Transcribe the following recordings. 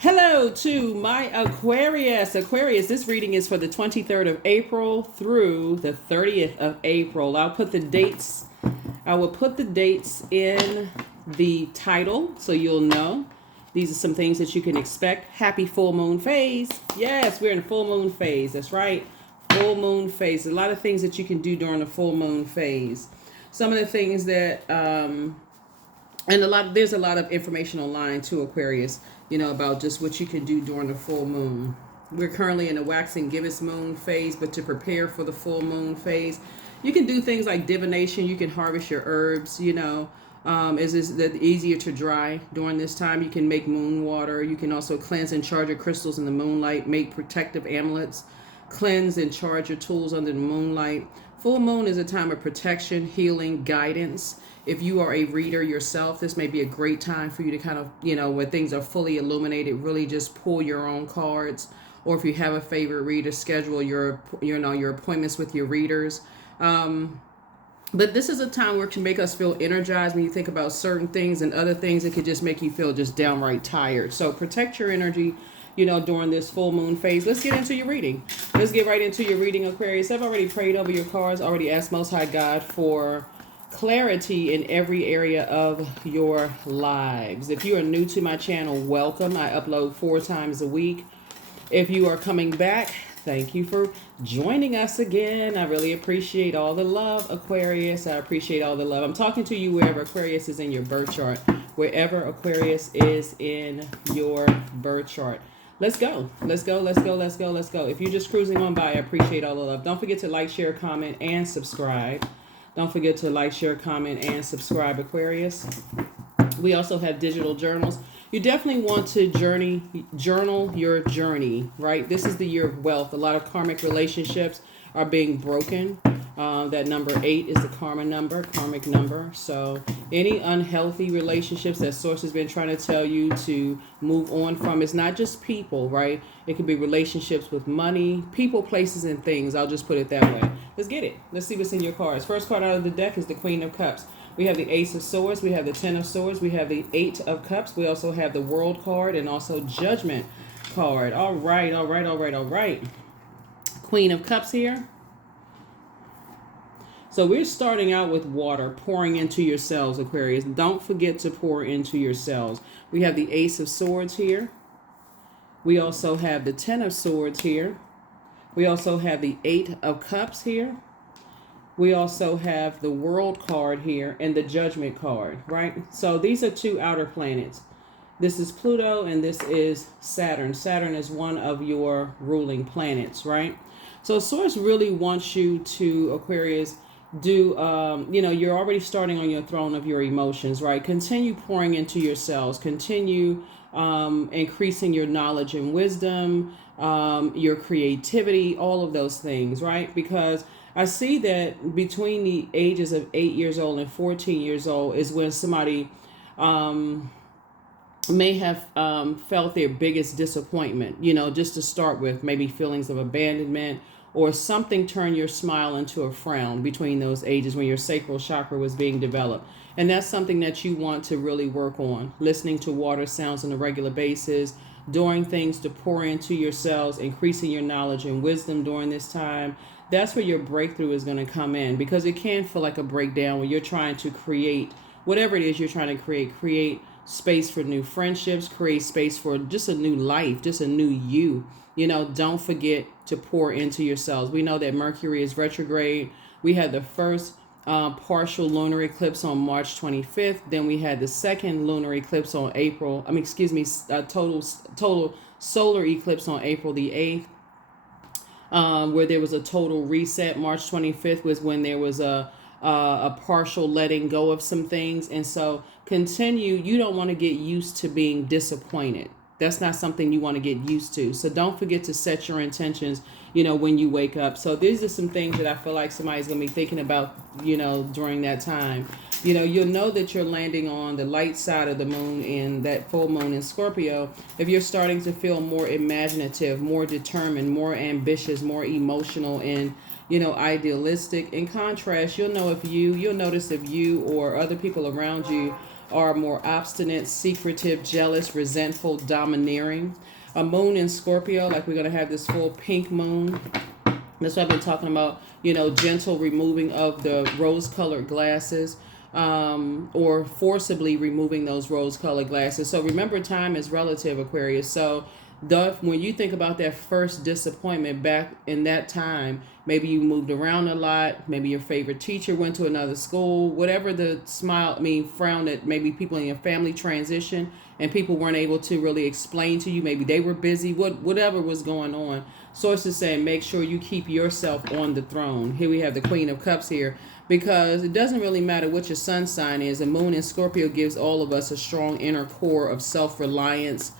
Hello to my Aquarius. Aquarius, this reading is for the 23rd of April through the 30th of April. I will put the dates in the title so you'll know. These are some things that you can expect. Happy full moon phase. Yes, we're in full moon phase. That's right. Full moon phase. A lot of things that you can do during the full moon phase. Some of the things that there's a lot of information online too, Aquarius, about just what you can do during the full moon. We're currently in the waxing gibbous moon phase, but to prepare for the full moon phase, you can do things like divination. You can harvest your herbs, is that easier to dry during this time. You can make moon water. You can also cleanse and charge your crystals in the moonlight, make protective amulets, cleanse and charge your tools under the moonlight. Full moon is a time of protection, healing, guidance. If you are a reader yourself, this may be a great time for you to kind of, when things are fully illuminated, really just pull your own cards. Or if you have a favorite reader, schedule your appointments with your readers. But this is a time where it can make us feel energized when you think about certain things, and other things it could just make you feel just downright tired. So protect your energy, during this full moon phase. Let's get into your reading. Let's get right into your reading, Aquarius. I've already prayed over your cards, already asked Most High God for clarity in every area of your lives. If you are new to my channel, welcome. I upload 4 times a week. If you are coming back, thank you for joining us again. I really appreciate all the love, Aquarius. I appreciate all the love. I'm talking to you wherever Aquarius is in your birth chart. Wherever Aquarius is in your birth chart. Let's go. Let's go. Let's go. Let's go. Let's go. If you're just cruising on by, I appreciate all the love. Don't forget to like, share, comment, and subscribe. Don't forget to like, share, comment, and subscribe, Aquarius. We also have digital journals. You definitely want to journal your journey, right? This is the year of wealth. A lot of karmic relationships are being broken. That number 8 is the karmic number. So any unhealthy relationships that Source has been trying to tell you to move on from, it's not just people, right? It can be relationships with money, people, places, and things. I'll just put it that way. Let's get it. Let's see what's in your cards. First card out of the deck is the Queen of Cups. We have the Ace of Swords. We have the Ten of Swords. We have the 8 of Cups. We also have the World card and also Judgment card. All right, all right, all right, all right. Queen of Cups here. So we're starting out with water, pouring into yourselves, Aquarius. Don't forget to pour into yourselves. We have the Ace of Swords here. We also have the Ten of Swords here. We also have the 8 of Cups here. We also have the World card here and the Judgment card, right? So these are 2 outer planets. This is Pluto and this is Saturn. Saturn is one of your ruling planets, right? So Source really wants you to, Aquarius, do, you're already starting on your throne of your emotions, right? Continue pouring into yourselves. Continue increasing your knowledge and wisdom, your creativity, all of those things, right? Because I see that between the ages of 8 years old and 14 years old is when somebody may have felt their biggest disappointment, just to start with, maybe feelings of abandonment or something turned your smile into a frown between those ages when your sacral chakra was being developed. And that's something that you want to really work on. Listening to water sounds on a regular basis, doing things to pour into yourselves, increasing your knowledge and wisdom during this time. That's where your breakthrough is going to come in, because it can feel like a breakdown when you're trying to create whatever it is you're trying to create space for new friendships, create space for just a new life, just a new you. Don't forget to pour into yourselves. We know that Mercury is retrograde. We had the first partial lunar eclipse on March 25th. Then we had the second lunar eclipse on total solar eclipse on April the 8th. Where there was a total reset. March 25th was when there was a partial letting go of some things. And so continue. You don't want to get used to being disappointed. That's not something you want to get used to. So don't forget to set your intentions, when you wake up. So these are some things that I feel like somebody's going to be thinking about, during that time. You'll know that you're landing on the light side of the moon in that full moon in Scorpio. If you're starting to feel more imaginative, more determined, more ambitious, more emotional, and, idealistic. In contrast, you'll notice if you or other people around you are more obstinate, secretive, jealous, resentful, domineering. A moon in Scorpio, like we're going to have this full pink moon. That's what I've been talking about, gentle removing of the rose-colored glasses, or forcibly removing those rose-colored glasses. So remember, time is relative, Aquarius. So when you think about that first disappointment back in that time, maybe you moved around a lot, maybe your favorite teacher went to another school, whatever the frown that maybe people in your family transition and people weren't able to really explain to you, maybe they were busy, whatever was going on. Sources saying make sure you keep yourself on the throne. Here we have the Queen of Cups here, because it doesn't really matter what your sun sign is. The moon in Scorpio gives all of us a strong inner core of self-reliance,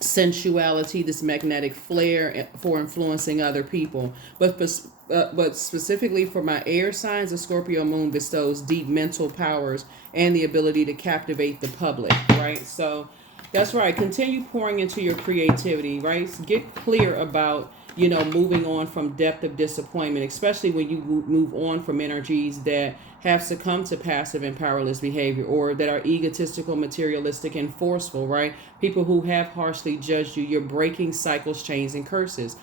sensuality, this magnetic flair for influencing other people. But specifically for my air signs, the Scorpio moon bestows deep mental powers and the ability to captivate the public, right? So that's right. Continue pouring into your creativity, right? Get clear about, moving on from depth of disappointment, especially when you move on from energies that have succumbed to passive and powerless behavior, or that are egotistical, materialistic, and forceful, right? People who have harshly judged you. You're breaking cycles, chains, and curses.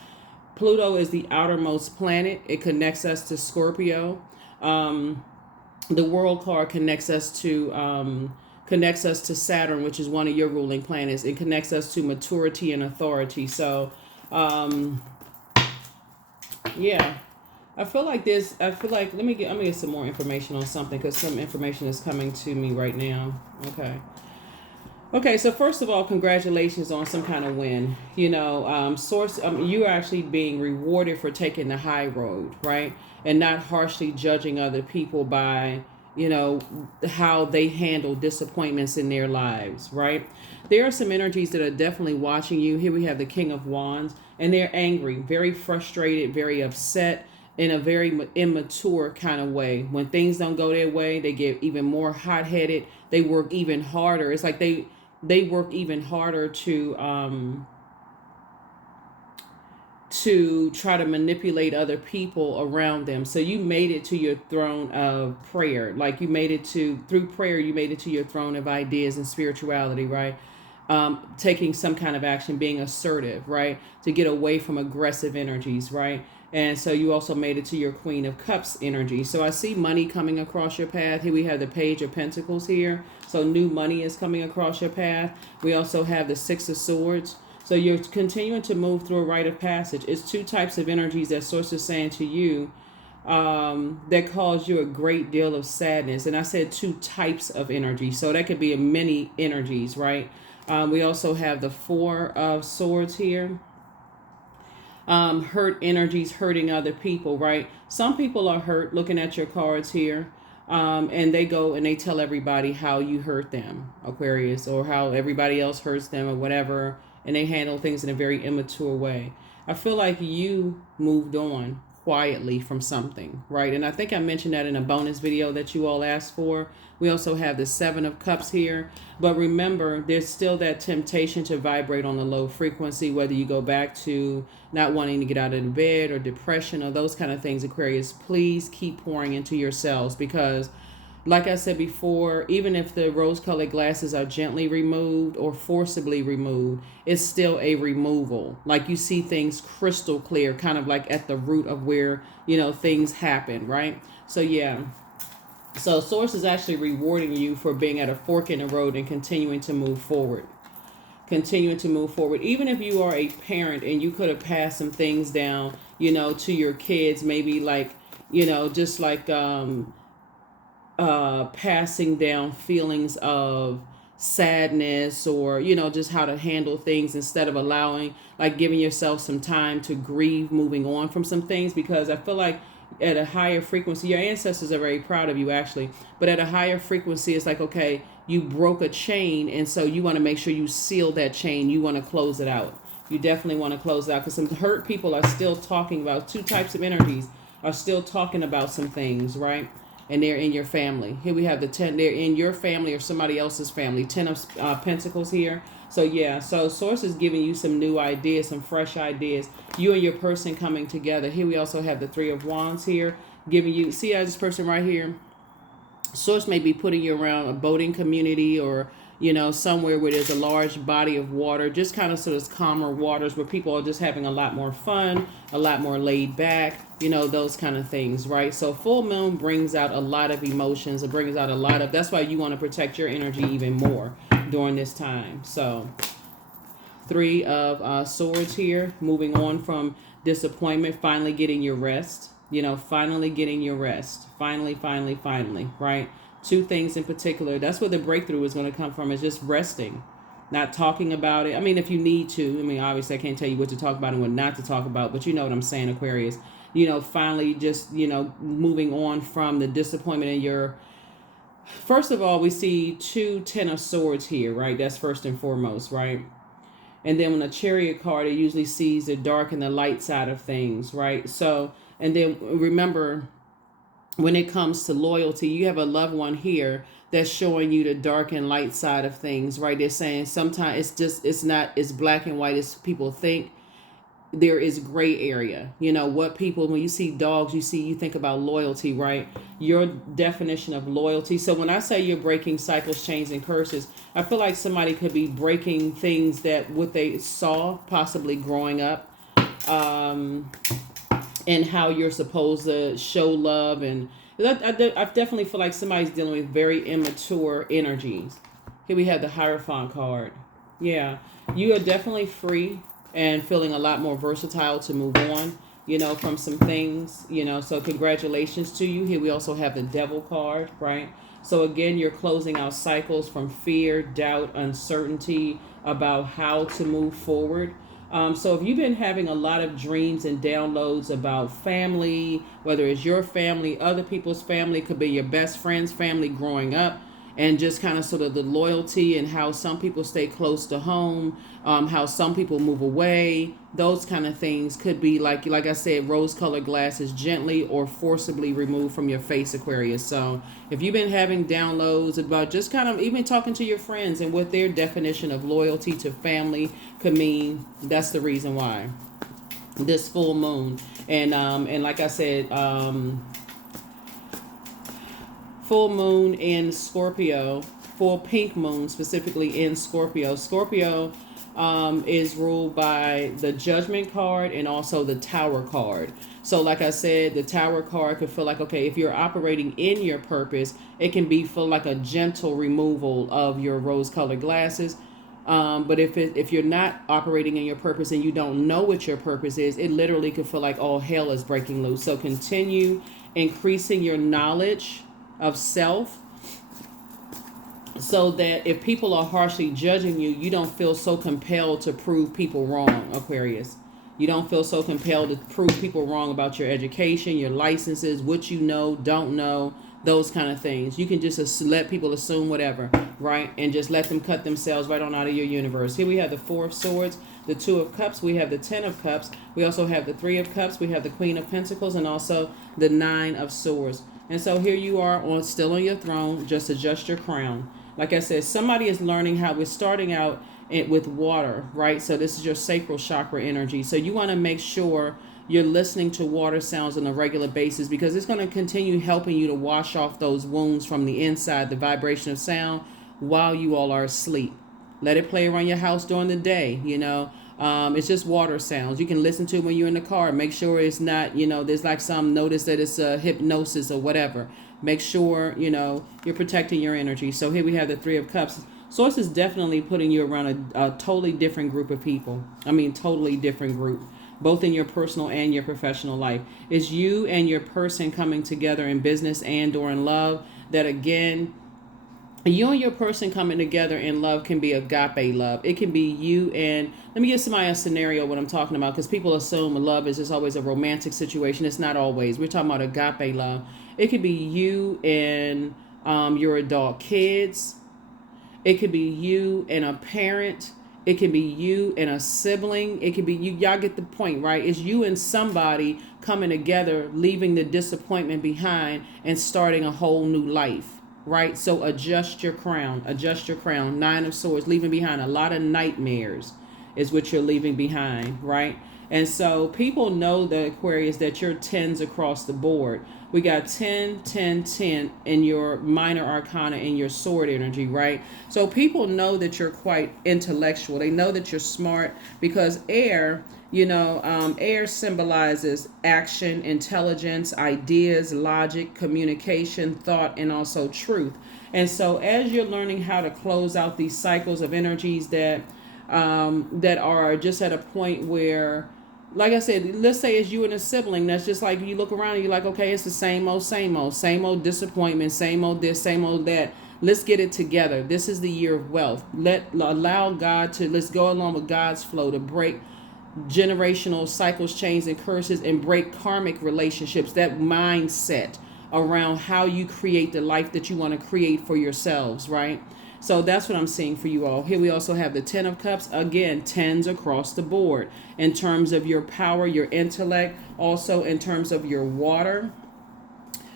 Pluto is the outermost planet. It connects us to Scorpio. The World card connects us to Saturn, which is one of your ruling planets. It connects us to maturity and authority. So, yeah, I feel like let me get some more information on something, because some information is coming to me right now. Okay, so first of all, congratulations on some kind of win. You are actually being rewarded for taking the high road, right? And not harshly judging other people by, how they handle disappointments in their lives, right? There are some energies that are definitely watching you. Here we have the King of Wands, and they're angry, very frustrated, very upset, in a very immature kind of way. When things don't go their way, they get even more hot-headed. They work even harder. It's like they work even harder to try to manipulate other people around them. So you made it to your throne of prayer. Like through prayer, you made it to your throne of ideas and spirituality, right? Taking some kind of action, being assertive, right? To get away from aggressive energies, right? And so you also made it to your Queen of Cups energy. So I see money coming across your path. Here we have the Page of Pentacles here. So new money is coming across your path. We also have the Six of Swords. So you're continuing to move through a rite of passage. It's two types of energies that Source is saying to you that cause you a great deal of sadness. And I said two types of energy. So that could be many energies, right? We also have the Four of Swords here. Hurt energies, hurting other people, right? Some people are hurt, looking at your cards here, and they go and they tell everybody how you hurt them, Aquarius, or how everybody else hurts them or whatever, and they handle things in a very immature way. I feel like you moved on quietly from something, right? And I think I mentioned that in a bonus video that you all asked for. We also have the Seven of Cups here. But remember, there's still that temptation to vibrate on a low frequency, whether you go back to not wanting to get out of the bed or depression or those kind of things, Aquarius. Please keep pouring into yourselves, because like I said before, even if the rose-colored glasses are gently removed or forcibly removed, it's still a removal. Like you see things crystal clear, kind of like at the root of where, things happen, right? So yeah. So Source is actually rewarding you for being at a fork in the road and continuing to move forward. Continuing to move forward. Even if you are a parent and you could have passed some things down, to your kids, maybe like, just like, passing down feelings of sadness, or just how to handle things, instead of giving yourself some time to grieve moving on from some things. Because I feel like at a higher frequency, your ancestors are very proud of you actually, but at a higher frequency, it's like, okay, you broke a chain, and so you want to make sure you seal that chain. You want to close it out. You definitely want to close it out, because some hurt people are still talking about, two types of energies are still talking about some things, right? And they're in your family. Here we have the 10, they're in your family or somebody else's family. 10 of Pentacles here. So yeah, so Source is giving you some new ideas, some fresh ideas. You and your person coming together. Here we also have the Three of Wands here, giving you, see this person right here? Source may be putting you around a boating community, or somewhere where there's a large body of water, just kind of sort of calmer waters where people are just having a lot more fun, a lot more laid back, those kind of things, right? So full moon brings out a lot of emotions. It brings out a lot of, that's why you want to protect your energy even more during this time. So Three of Swords here, moving on from disappointment, finally getting your rest. Finally getting your rest. Finally, right? Two things in particular. That's where the breakthrough is going to come from, is just resting, not talking about it. I mean, if you need to. I mean, obviously, I can't tell you what to talk about and what not to talk about, but you know what I'm saying, Aquarius. Finally just, moving on from the disappointment in your... First of all, we see two Ten of Swords here, right? That's first and foremost, right? And then when a Chariot card, it usually sees the dark and the light side of things, right? So, and then remember, when it comes to loyalty, you have a loved one here that's showing you the dark and light side of things, right? They're saying sometimes it's not as black and white as people think. There is gray area. What people, when you see dogs, you think about loyalty, right? Your definition of loyalty. So when I say you're breaking cycles, chains, and curses, I feel like somebody could be breaking things that what they saw possibly growing up, and how you're supposed to show love. And I definitely feel like somebody's dealing with very immature energies. Here we have the Hierophant card. Yeah, you are definitely free and feeling a lot more versatile to move on, from some things, so congratulations to you. Here we also have the Devil card, right? So again, you're closing out cycles from fear, doubt, uncertainty about how to move forward. So if you've been having a lot of dreams and downloads about family, whether it's your family, other people's family, could be your best friend's family growing up, and just kind of sort of the loyalty and how some people stay close to home, how some people move away, those kind of things could be like I said, rose-colored glasses, gently or forcibly removed from your face, Aquarius. So if you've been having downloads about just kind of even talking to your friends and what their definition of loyalty to family could mean, that's the reason why. This full moon. And like I said, full moon in Scorpio, full pink moon specifically in Scorpio. Scorpio is ruled by the Judgment card and also the Tower card. So like I said, the Tower card could feel like, okay, if you're operating in your purpose, it can be feel like a gentle removal of your rose-colored glasses. But if you're not operating in your purpose and you don't know what your purpose is, it literally could feel like all hell is breaking loose. So continue increasing your knowledge of self, so that if people are harshly judging you, you don't feel so compelled to prove people wrong, Aquarius. You don't feel so compelled to prove people wrong about your education, your licenses, what you know, don't know, those kind of things. You can just let people assume whatever, right? And just let them cut themselves right on out of your universe. Here we have the Four of Swords, the Two of Cups, we have the Ten of Cups, we also have the Three of Cups, we have the Queen of Pentacles, and also the Nine of Swords. And so here you are still on your throne. Just adjust your crown. Like I said, somebody is learning how we're starting out with water, right? So this is your sacral chakra energy. So you want to make sure you're listening to water sounds on a regular basis, because it's going to continue helping you to wash off those wounds from the inside, the vibration of sound, while you all are asleep. Let it play around your house during the day, It's just water sounds. You can listen to it when you're in the car. Make sure it's not, there's like some notice that it's a hypnosis or whatever. Make sure, you're protecting your energy. So here we have the Three of Cups. Source is definitely putting you around a totally different group of people. I mean, totally different group, both in your personal and your professional life. It's you and your person coming together in business and or in love. That again, you and your person coming together in love can be agape love. It can be you and, let me give somebody a scenario what I'm talking about, because people assume love is just always a romantic situation. It's not always. We're talking about agape love. It could be you and your adult kids. It could be you and a parent. It can be you and a sibling. It could be you. Y'all get the point, right? It's you and somebody coming together, leaving the disappointment behind and starting a whole new life, right? So adjust your crown. Adjust your crown. Nine of Swords, leaving behind a lot of nightmares is what you're leaving behind, right? And so people know the Aquarius that you're tens across the board. We got 10, 10, 10 in your minor arcana in your sword energy, right? So people know that you're quite intellectual. They know that you're smart because air, air symbolizes action, intelligence, ideas, logic, communication, thought, and also truth. And so as you're learning how to close out these cycles of energies that are just at a point where, like I said, let's say it's you and a sibling that's just like you look around and you're like, okay, it's the same old, same old disappointment, same old this, same old that. Let's get it together. This is the year of wealth. Let's go along with God's flow to break generational cycles, chains, and curses, and break karmic relationships, that mindset around how you create the life that you want to create for yourselves, right? So that's what I'm seeing for you all. Here we also have the 10 of Cups. Again, tens across the board in terms of your power, your intellect, also in terms of your water.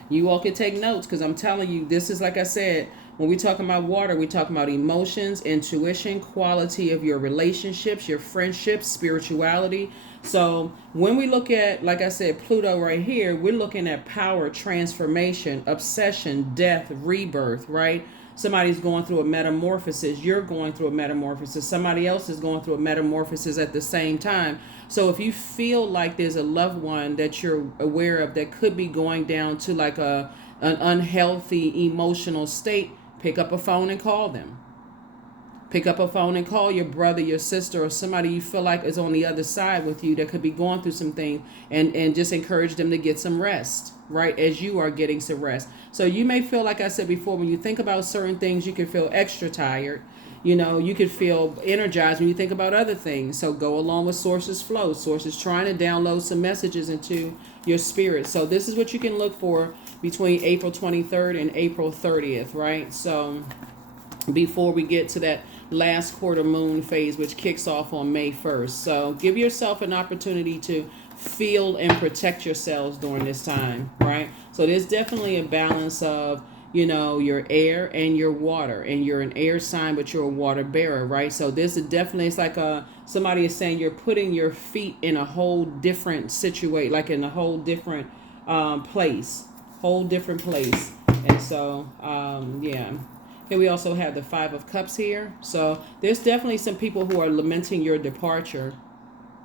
You all can take notes because I'm telling you, this is, like I said, when we talk about water, we talk about emotions, intuition, quality of your relationships, your friendships, spirituality. So when we look at, like I said, Pluto right here, we're looking at power, transformation, obsession, death, rebirth, right? Somebody's going through a metamorphosis. You're going through a metamorphosis. Somebody else is going through a metamorphosis at the same time. So if you feel like there's a loved one that you're aware of that could be going down to like an unhealthy emotional state, pick up a phone and call them. Pick up a phone and call your brother, your sister, or somebody you feel like is on the other side with you that could be going through some things, and just encourage them to get some rest, right, as you are getting some rest. So you may feel, like I said before, when you think about certain things, you can feel extra tired. You could feel energized when you think about other things. So go along with Source's flow. Source is trying to download some messages into your spirit. So this is what you can look for between April 23rd and April 30th, right? So before we get to that last quarter moon phase, which kicks off on May 1st. So give yourself an opportunity to feel and protect yourselves during this time, right? So there's definitely a balance of, your air and your water, and you're an air sign, but you're a water bearer, right? So this is definitely, it's like somebody is saying you're putting your feet in a whole different situation, like in a whole different place. And so, yeah. Here we also have the 5 of Cups here. So there's definitely some people who are lamenting your departure,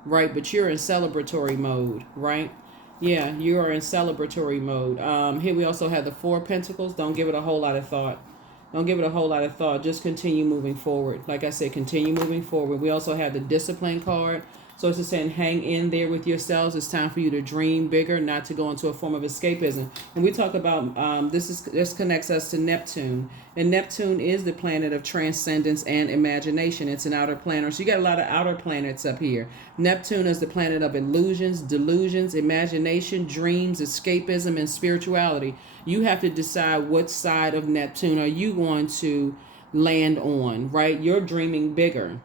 right? But you're in celebratory mode, right? Yeah, you are in celebratory mode. Here we also have the 4 of Pentacles. Don't give it a whole lot of thought. Just continue moving forward. Like I said, continue moving forward. We also have the Discipline card. So it's just saying, hang in there with yourselves. It's time for you to dream bigger, not to go into a form of escapism. And we talk about this connects us to Neptune, and Neptune is the planet of transcendence and imagination. It's an outer planet, so you got a lot of outer planets up here. Neptune is the planet of illusions, delusions, imagination, dreams, escapism, and spirituality. You have to decide what side of Neptune are you going to land on, right? You're dreaming bigger.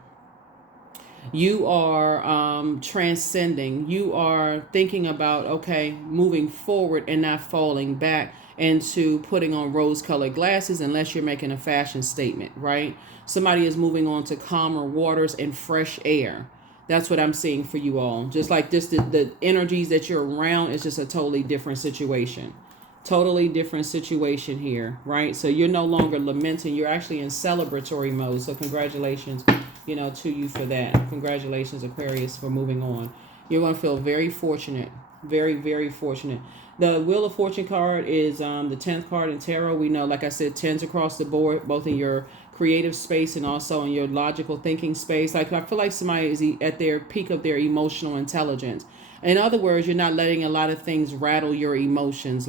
You are transcending. You are thinking about, okay, moving forward and not falling back into putting on rose-colored glasses unless you're making a fashion statement, right? Somebody is moving on to calmer waters and fresh air. That's what I'm seeing for you all. Just like this, the energies that you're around is just a totally different situation. Here, right? So you're no longer lamenting. You're actually in celebratory mode. So congratulations, to you for that. Congratulations, Aquarius, for moving on. You're going to feel very fortunate. Very, very fortunate. The Wheel of Fortune card is the 10th card in tarot. We know, like I said, 10s across the board, both in your creative space and also in your logical thinking space. Like, I feel like somebody is at their peak of their emotional intelligence. In other words, you're not letting a lot of things rattle your emotions.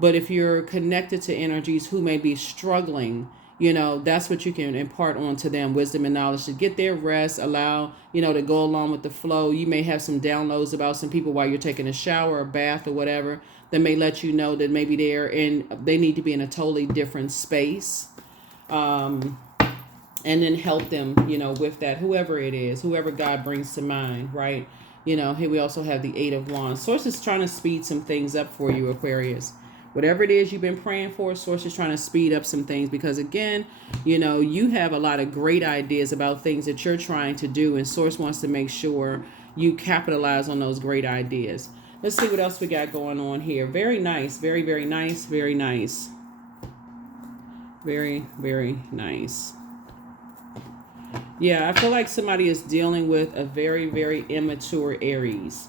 But if you're connected to energies who may be struggling, that's what you can impart on to them, wisdom and knowledge, to get their rest, allow, to go along with the flow. You may have some downloads about some people while you're taking a shower or bath or whatever that may let you know that maybe they need to be in a totally different space. And then help them, with that, whoever it is, whoever God brings to mind, right? Here we also have the 8 of Wands. Source is trying to speed some things up for you, Aquarius. Whatever it is you've been praying for, Source is trying to speed up some things because, again, you have a lot of great ideas about things that you're trying to do, and Source wants to make sure, you capitalize on those great ideas. Let's see what else we got going on here. Very nice. Very, very nice. Very nice. Very, very nice. Yeah, I feel like somebody is dealing with a very, very immature Aries.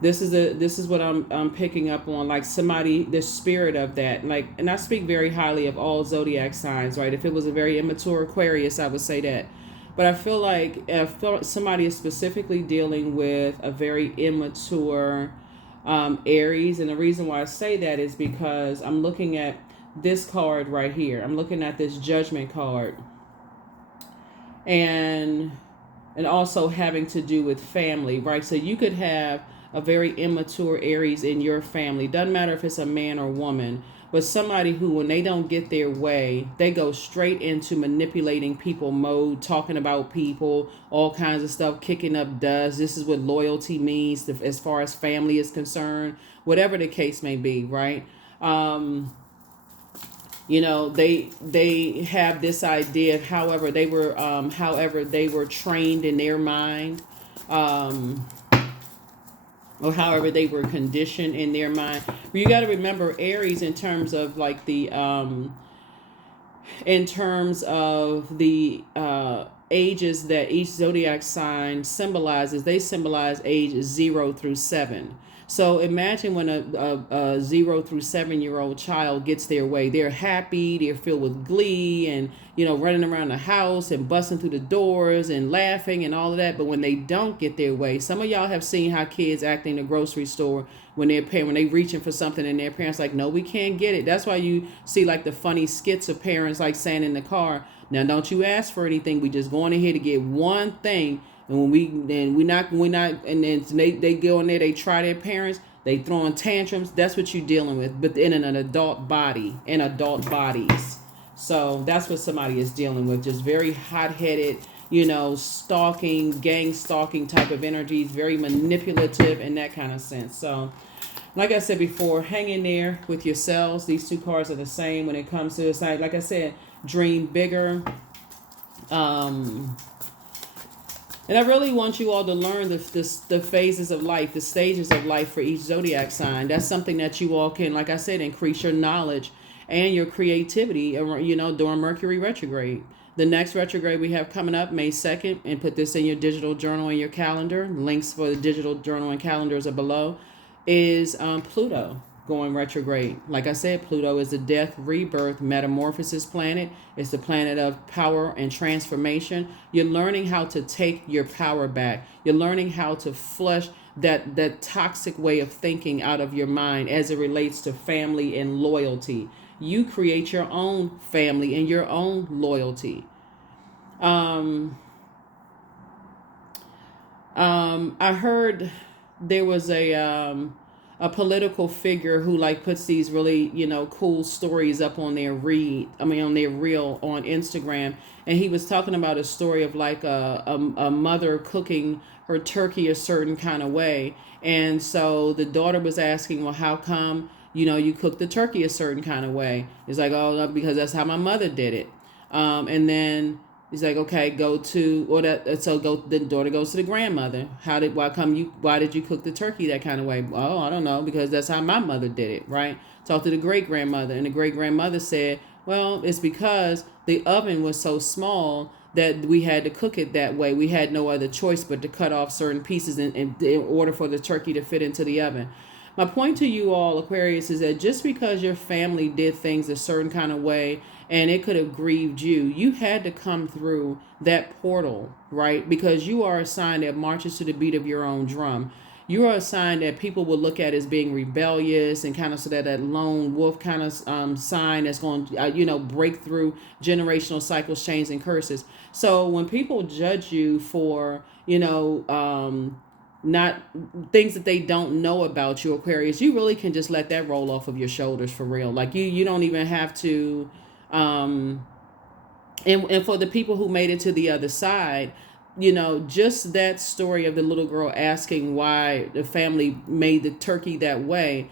This is what I'm picking up on, like somebody, the spirit of that, like, and I speak very highly of all zodiac signs, right? If it was a very immature Aquarius, I would say that, but I feel like somebody is specifically dealing with a very immature Aries, and the reason why I say that is because I'm looking at this card right here. I'm looking at this Judgment card, and also having to do with family, right? So you could have a very immature Aries in your family. Doesn't matter if it's a man or woman, but somebody who, when they don't get their way, they go straight into manipulating people mode, talking about people, all kinds of stuff, kicking up dust. This is what loyalty means as far as family is concerned, whatever the case may be, right? You know, they have this idea of however they were trained in their mind, or however they were conditioned in their mind. But you got to remember Aries in terms of like the ages that each zodiac sign symbolizes. They symbolize ages 0 through 7. So imagine when a 0 through 7-year-old child gets their way. They're happy, they're filled with glee, and running around the house and busting through the doors and laughing and all of that. But when they don't get their way, some of y'all have seen how kids act in the grocery store when they reaching for something and their parents like, no, we can't get it. That's why you see like the funny skits of parents like saying in the car, now don't you ask for anything, we just going in here to get one thing. And we're not, and then they go in there, they try their parents, they throwing tantrums. That's what you're dealing with, but in an adult body, in adult bodies. So that's what somebody is dealing with. Just very hot-headed, stalking, gang stalking type of energies, very manipulative in that kind of sense. So like I said before, hang in there with yourselves. These two cards are the same when it comes to this. Like I said, dream bigger. And I really want you all to learn the phases of life, the stages of life for each zodiac sign. That's something that you all can, like I said, increase your knowledge and your creativity, during Mercury retrograde. The next retrograde we have coming up May 2nd, and put this in your digital journal in your calendar. Links for the digital journal and calendars are below, is Pluto going retrograde. Like I said, Pluto is the death, rebirth, metamorphosis planet. It's the planet of power and transformation. You're learning how to take your power back. You're learning how to flush that toxic way of thinking out of your mind as it relates to family and loyalty. You create your own family and your own loyalty. I heard there was a political figure who like puts these really, cool stories up on their on their reel on Instagram. And he was talking about a story of like a mother cooking her turkey a certain kind of way. And so the daughter was asking, well, how come, you cook the turkey a certain kind of way? It's like, oh, no, because that's how my mother did it. And then he's like, okay, the daughter goes to the grandmother. Why did you cook the turkey that kind of way? Oh, I don't know, because that's how my mother did it, right? Talk to the great grandmother, and the great grandmother said, well, it's because the oven was so small that we had to cook it that way. We had no other choice but to cut off certain pieces in order for the turkey to fit into the oven. My point to you all, Aquarius, is that just because your family did things a certain kind of way and it could have grieved you, you had to come through that portal, right? Because you are a sign that marches to the beat of your own drum. You are a sign that people will look at as being rebellious and kind of so that lone wolf kind of sign that's going to, break through generational cycles, chains, and curses. So when people judge you for, not things that they don't know about you, Aquarius, you really can just let that roll off of your shoulders for real. Like you don't even have to, and for the people who made it to the other side, just that story of the little girl asking why the family made the turkey that way.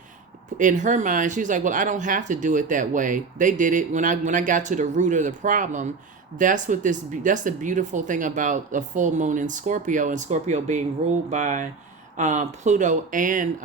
In her mind, she's like, well, I don't have to do it that way. They did it when I got to the root of the problem. that's the beautiful thing about a full moon in Scorpio, and Scorpio being ruled by Pluto and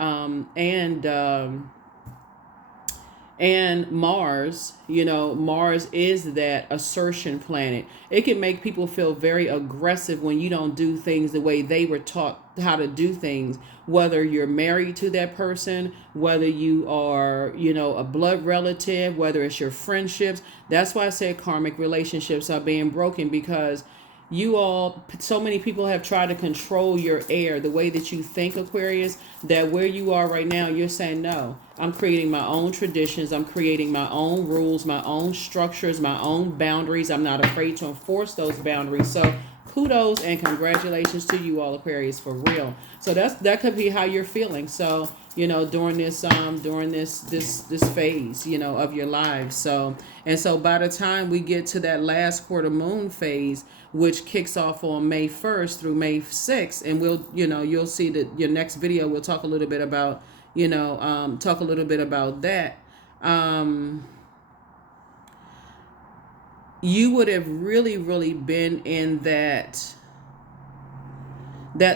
Mars. Mars is that assertion planet. It can make people feel very aggressive when you don't do things the way they were taught how to do things, whether you're married to that person, whether you are, a blood relative, whether it's your friendships. That's why I said karmic relationships are being broken, because so many people have tried to control your air, the way that you think, Aquarius, that where you are right now, you're saying, no, I'm creating my own traditions. I'm creating my own rules, my own structures, my own boundaries. I'm not afraid to enforce those boundaries. So kudos and congratulations to you all, Aquarius, for real. So that could be how you're feeling. So, during this phase, of your lives. So by the time we get to that last quarter moon phase, which kicks off on May 1st through May 6th, and you'll see that your next video, we'll talk a little bit about, that. You would have really, really been in that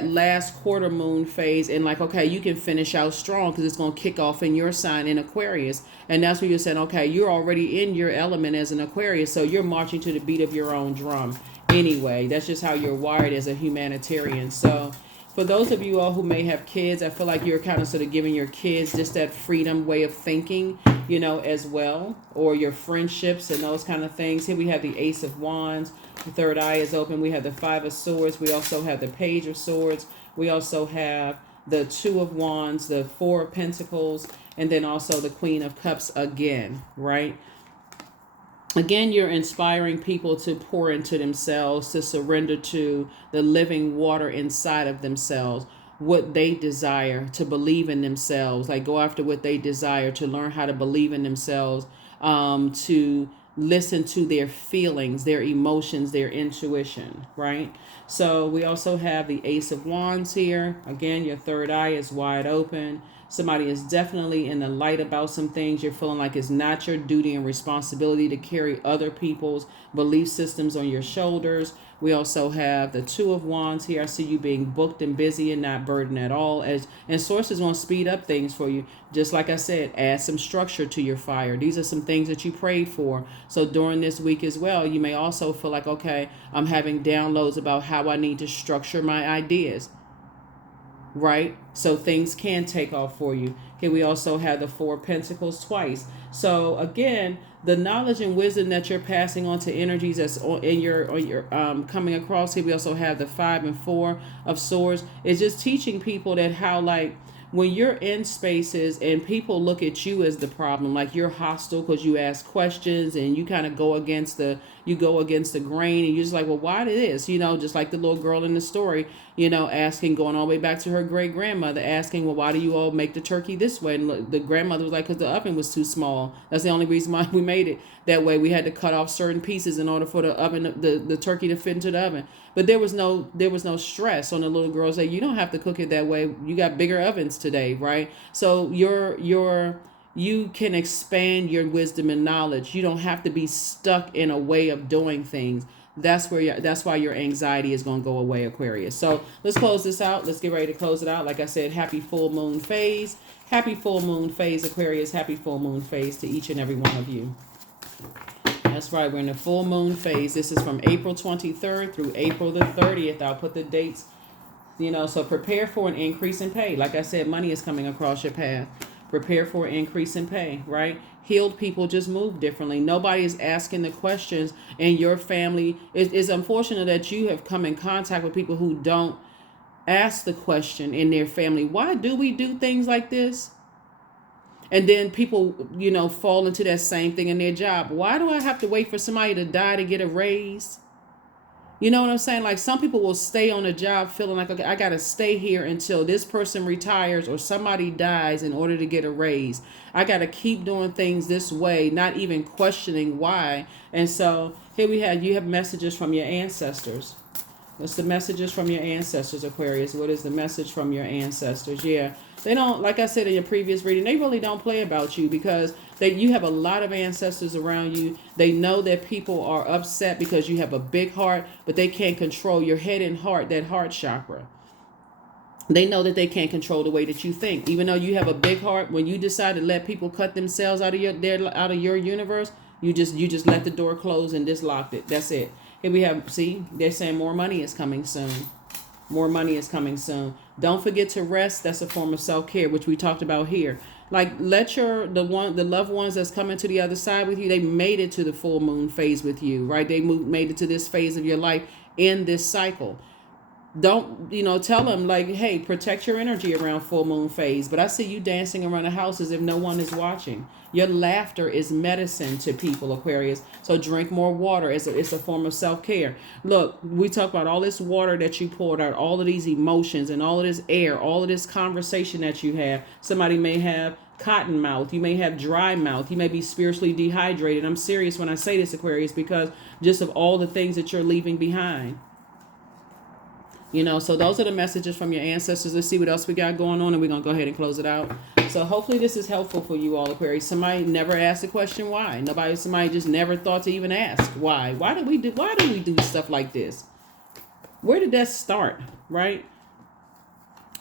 last quarter moon phase, and like, okay, you can finish out strong because it's going to kick off in your sign in Aquarius. And that's where you're saying, okay, you're already in your element as an Aquarius, so you're marching to the beat of your own drum anyway. That's just how you're wired as a humanitarian. So for those of you all who may have kids, I feel like you're kind of sort of giving your kids just that freedom way of thinking, as well, or your friendships and those kind of things. Here we have the Ace of Wands. The third eye is open. We have the Five of Swords. We also have the Page of Swords. We also have the Two of Wands, the Four of Pentacles, and then also the Queen of Cups again, right? Again, you're inspiring people to pour into themselves, to surrender to the living water inside of themselves, what they desire, to believe in themselves, like go after what they desire, to learn how to believe in themselves, to listen to their feelings, their emotions, their intuition, right? So we also have the Ace of Wands here. Again, your third eye is wide open. Somebody is definitely in the light about some things. You're feeling like it's not your duty and responsibility to carry other people's belief systems on your shoulders. We also have the Two of Wands here. I see you being booked and busy and not burdened at all. And Source is going to speed up things for you. Just like I said, add some structure to your fire. These are some things that you prayed for. So during this week as well, you may also feel like, okay, I'm having downloads about how I need to structure my ideas. Right? So things can take off for you. Okay, we also have the Four of Pentacles twice. So again, the knowledge and wisdom that you're passing on to energies that's in your coming across here. We also have the Five and Four of Swords. It's just teaching people that how, like, when you're in spaces and people look at you as the problem, like you're hostile because you ask questions and you kind of go against the grain, and you're just like, well, why did this? Just like the little girl in the story, asking, going all the way back to her great grandmother, asking, well, why do you all make the turkey this way? And the grandmother was like, because the oven was too small. That's the only reason why we made it that way. We had to cut off certain pieces in order for the oven, the turkey to fit into the oven. But there was no stress on the little girls that you don't have to cook it that way. You got bigger ovens today, right? So you can expand your wisdom and knowledge. You don't have to be stuck in a way of doing things. That's why your anxiety is going to go away, Aquarius. So let's close this out. Let's get ready to close it out. Like I said, happy full moon phase. Happy full moon phase, Aquarius. Happy full moon phase to each and every one of you. That's right. We're in the full moon phase. This is from April 23rd through April the 30th. I'll put the dates, so prepare for an increase in pay. Like I said, money is coming across your path. Prepare for an increase in pay, right? Healed people just move differently. Nobody is asking the questions in your family. It's unfortunate that you have come in contact with people who don't ask the question in their family. Why do we do things like this? And then people, fall into that same thing in their job. Why do I have to wait for somebody to die to get a raise? You know what I'm saying? Like, some people will stay on a job feeling like, okay, I got to stay here until this person retires or somebody dies in order to get a raise. I got to keep doing things this way, not even questioning why. And so here you have messages from your ancestors. What's the messages from your ancestors, Aquarius? What is the message from your ancestors? Yeah, They don't, like I said in your previous reading, they really don't play about you, because you have a lot of ancestors around you. They know that people are upset because you have a big heart, but they can't control your head and heart, that heart chakra. They know that they can't control the way that you think. Even though you have a big heart, when you decide to let people cut themselves out of your universe, you just let the door close and just locked it. That's it. Here we have, see, they're saying more money is coming soon. More money is coming soon. Don't forget to rest. That's a form of self-care, which we talked about here. Like, let the loved ones that's coming to the other side with you, they made it to the full moon phase with you, right? They made it to this phase of your life in this cycle. Don't, tell them, like, hey, protect your energy around full moon phase. But I see you dancing around the house as if no one is watching. Your laughter is medicine to people, Aquarius. So drink more water. It's a form of self-care. Look, we talk about all this water that you poured out, all of these emotions and all of this air, all of this conversation that you have. Somebody may have cotton mouth. You may have dry mouth. You may be spiritually dehydrated. I'm serious when I say this, Aquarius, because just of all the things that you're leaving behind. So those are the messages from your ancestors. Let's see what else we got going on, and we're going to go ahead and close it out. So hopefully this is helpful for you all, Aquarius. Somebody never asked the question why. Somebody just never thought to even ask why. Why do we do stuff like this? Where did that start, right?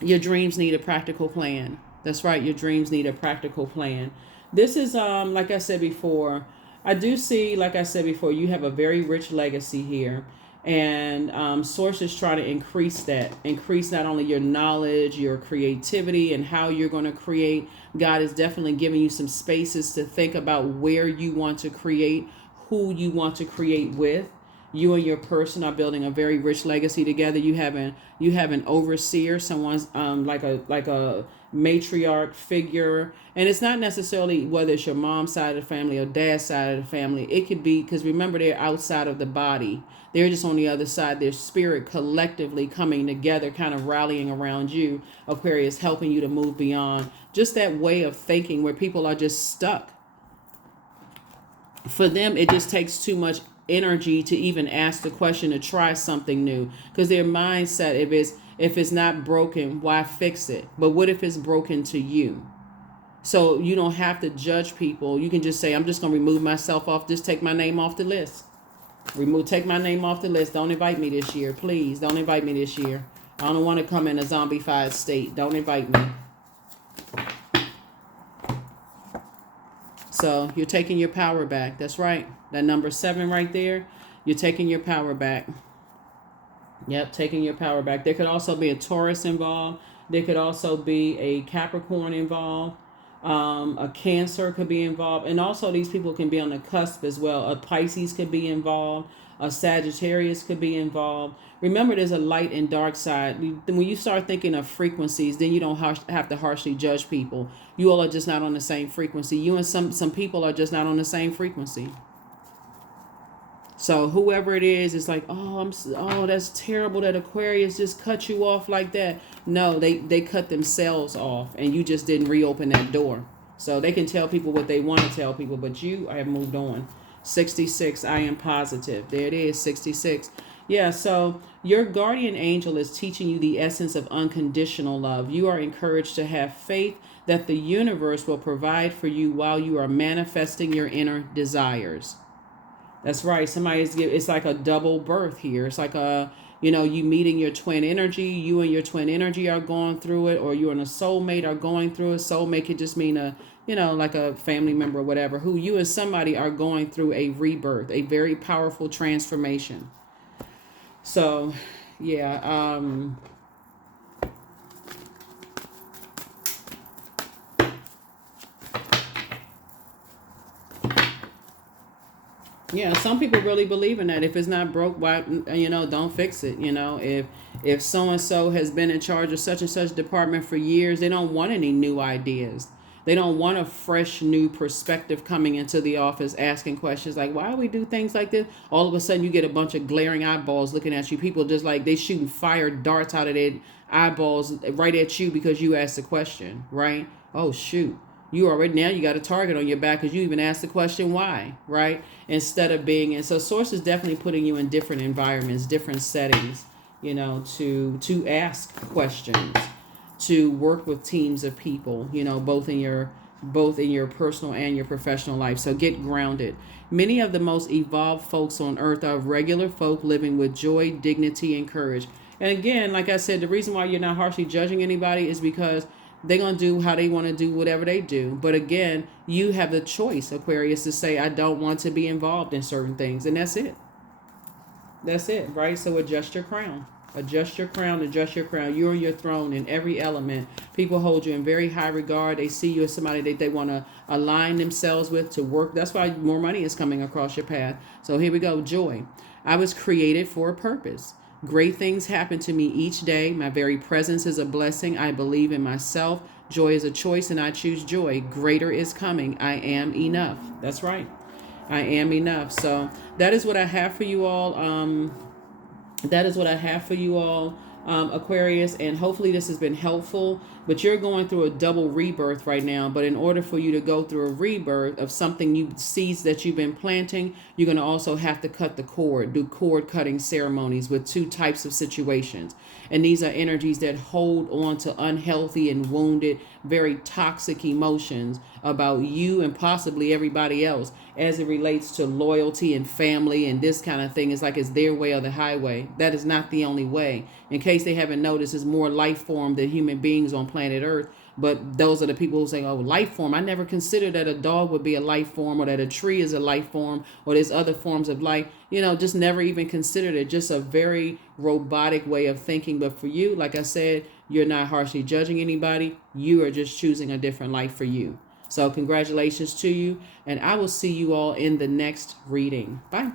Your dreams need a practical plan. That's right. Your dreams need a practical plan. This is, like I said before, I do see, like I said before, you have a very rich legacy here. And sources try to increase not only your knowledge, your creativity, and how you're going to create. God is definitely giving you some spaces to think about where you want to create, who you want to create with. You and your person are building a very rich legacy together. You have an overseer, someone's like a matriarch figure, and it's not necessarily whether it's your mom's side of the family or dad's side of the family. It could be, because remember, they're outside of the body. They're just on the other side. Their spirit collectively coming together, kind of rallying around you, Aquarius, helping you to move beyond just that way of thinking where people are just stuck. For them, it just takes too much energy to even ask the question, to try something new, because their mindset, if it's not broken, why fix it? But what if it's broken to you? So you don't have to judge people. You can just say, I'm just going to remove myself off. Just take my name off the list. Take my name off the list. Don't invite me this year. Please don't invite me this year. I don't want to come in a zombified state. Don't invite me. So you're taking your power back. That's right. That number 7 right there. You're taking your power back. Yep, taking your power back. There could also be a Taurus involved. There could also be a Capricorn involved. A Cancer could be involved. And also these people can be on the cusp as well. A Pisces could be involved. A Sagittarius could be involved. Remember, there's a light and dark side. When you start thinking of frequencies, then you don't have to harshly judge people. You all are just not on the same frequency. You and some people are just not on the same frequency. So whoever it is, it's like, oh, that's terrible that Aquarius just cut you off like that. No, they cut themselves off, and you just didn't reopen that door. So they can tell people what they want to tell people, but you have moved on. 66, I am positive. There it is, 66. Yeah, so your guardian angel is teaching you the essence of unconditional love. You are encouraged to have faith that the universe will provide for you while you are manifesting your inner desires. That's right. It's like a double birth here. It's like you meeting your twin energy. You and your twin energy are going through it, or you and a soulmate are going through it. Soulmate could just mean like a family member or whatever, who you and somebody are going through a rebirth, a very powerful transformation. So, yeah, yeah, some people really believe in that. If it's not broke, why, don't fix it. If so-and-so has been in charge of such and such department for years, they don't want any new ideas. They don't want a fresh new perspective coming into the office, asking questions like, why do we do things like this? All of a sudden you get a bunch of glaring eyeballs looking at you. People just like, they shooting fire darts out of their eyeballs right at you because you asked a question, right? Oh, shoot. You got a target on your back because you even asked the question why, right? Instead of and so Source is definitely putting you in different environments, different settings, to ask questions. to work with teams of people, you know, both in your personal and your professional life. So get grounded. Many of the most evolved folks on earth are regular folk living with joy, dignity, and courage. And again, like I said, the reason why you're not harshly judging anybody is because they're going to do how they want to do whatever they do. But again, you have the choice, Aquarius, to say, I don't want to be involved in certain things. And that's it. That's it, right? So adjust your crown. Adjust your crown, adjust your crown. You're on your throne in every element. People hold you in very high regard. They see you as somebody that they want to align themselves with to work. That's why more money is coming across your path. So here we go. Joy. I was created for a purpose. Great things happen to me each day. My very presence is a blessing. I believe in myself. Joy is a choice and I choose joy. Greater is coming. I am enough. That's right. I am enough. So that is what I have for you all. Aquarius, and hopefully this has been helpful. But you're going through a double rebirth right now. But in order for you to go through a rebirth of seeds that you've been planting, you're going to also have to cut the cord, do cord cutting ceremonies with two types of situations. And these are energies that hold on to unhealthy and wounded, very toxic emotions about you and possibly everybody else as it relates to loyalty and family and this kind of thing. It's like it's their way or the highway. That is not the only way. In case they haven't noticed, there's more life form than human beings on planet Earth. But those are the people who say, oh, life form. I never considered that a dog would be a life form, or that a tree is a life form, or there's other forms of life. You know, just never even considered it. Just a very robotic way of thinking. But for you, like I said, you're not harshly judging anybody. You are just choosing a different life for you. So congratulations to you. And I will see you all in the next reading. Bye.